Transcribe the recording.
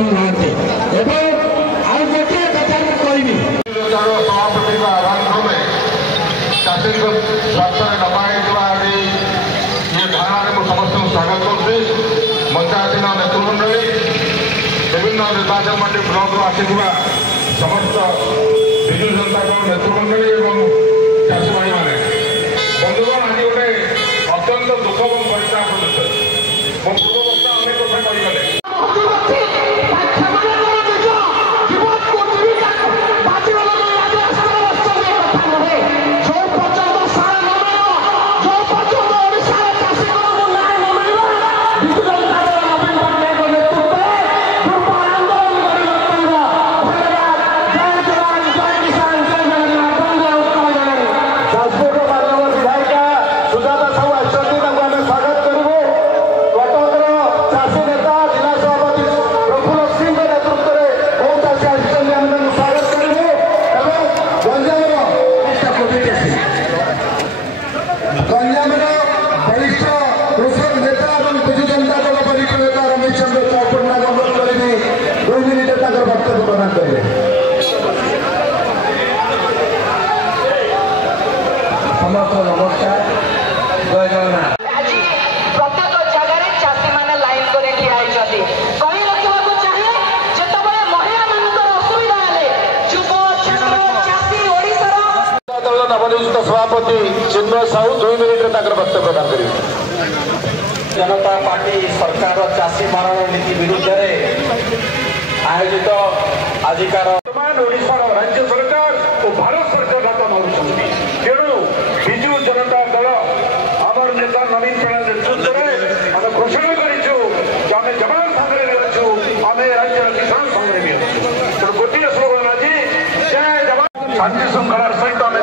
पाना आउ गोटे कथा कहबी सभापति आह्वान चाषी स्वास्थ्य नपाई ये धारणा में समस्त स्वागत कर मंचासीन नेतृमंडली विभिन्न निर्वाचन मंडी ब्लक आसिवा समस्त विजु जनता दल नेतृमंडली और चाषी भाई मैंने बंधुगण आज गोटे अत्यंत दुख और परिताप विषय मो पूर्ववर्षा अनेक कथा कहीगले नवनियुक्त सभापति चिन्मय साहू 2 मिनिट वक्तव्य प्रदान करेंगे। जनता पार्टी सरकार चाषी मारण नीति विरुद्ध आयोजित आजिकार ओडिशार राज्य सरकार और भारत सरकार हाथ मारुंट तेणु विजु जनता दल आमर नेता नवीन पट्टनायक नेतृत्व में आम घोषणा करें जवान सागर आम राज्य किसान संग्रामी तेणु गोटे स्लोगन आज जय जवान शांति श्रृंखलार सहित आम